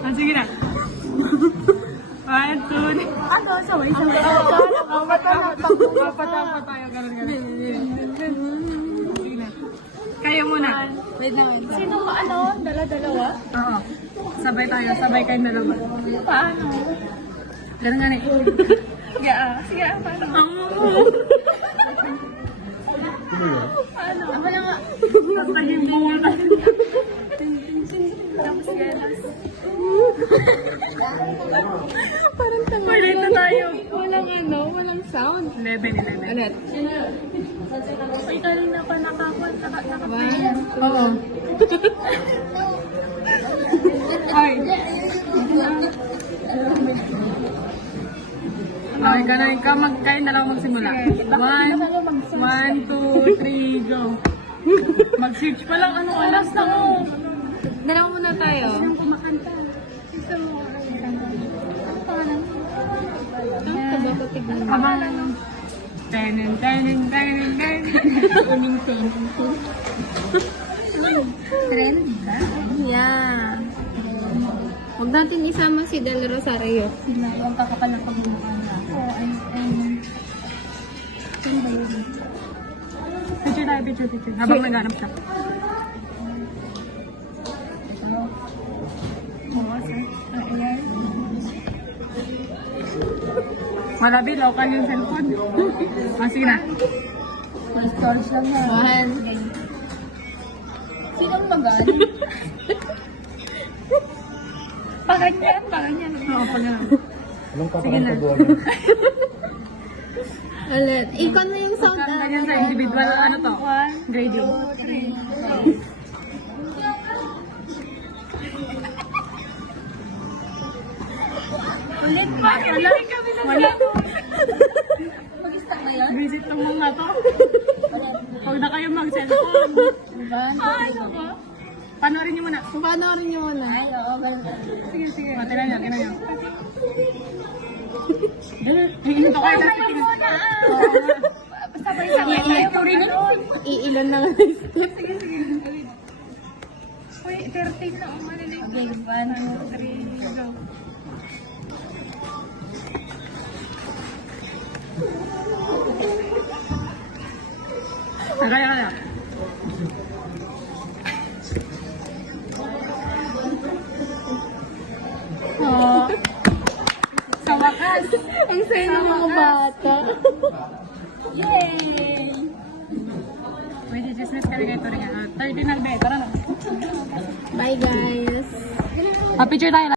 Ah, sige na. 1, 2, 3. Ano? Sabay-sabay. Apat tayo. Ganun. Sige na. Kayo muna. Wait lang. Sino ka ano? Dala-dalawa? Oo. Sabay tayo. Sabay kayong dalawa. Paano? Ganun nga eh. Sige ah. Paano? Paano? Ako lang nga. Tapos naging bunga ka. Tapos galas. Parang tanga. Ulit na tayo. Walang sound. 11. Ulit. Ay, kanina pa naka-play. Oo. Ay. Okay, ganun ka. Kayong dalawa magsimula. 1, 2, 3, go. Mag-search pa lang. Anong alas na ko? Dalawa muna tayo. Sino kumakanta? Gusto mo. Paano? Saan ka ba tignan? Abang. Tenin. Trend ka? Yeah. Huwag natin isama si Del Rosario. Ang kakapal ng pagmumukha na. Oo, saan ba yun? Picture tayo, picture. Habang naghanap siya. Malabi, local yung cellphone. Sige na. Storage lang yan. One. Sinong magal? Pakanyan. Oo, pag na. Sige na. Ulit. Ikaw na yung sound. Ganyan sa individual, ano to? Grading. 2, 3. Ulit pa. Wala. Mag-start na yan? Visit ng mga to. Huwag na kayo mag-cellphone. Paano ba? Panoorin niyo muna. Panoorin niyo muna. Ay, oo. Sige. Matinan niyo. Hihinto kayo na sa tingin. Sabay-sabay. Iilan na nga step. Uy, 13 na. Maliliit. Okay, 1, 3, go. Kaya. Oh. Sa wakas. Ang saya ng mga bata. Yay! May dismiss ka rin ito rin. 13 na. Tara na. Bye guys. Picture tayo.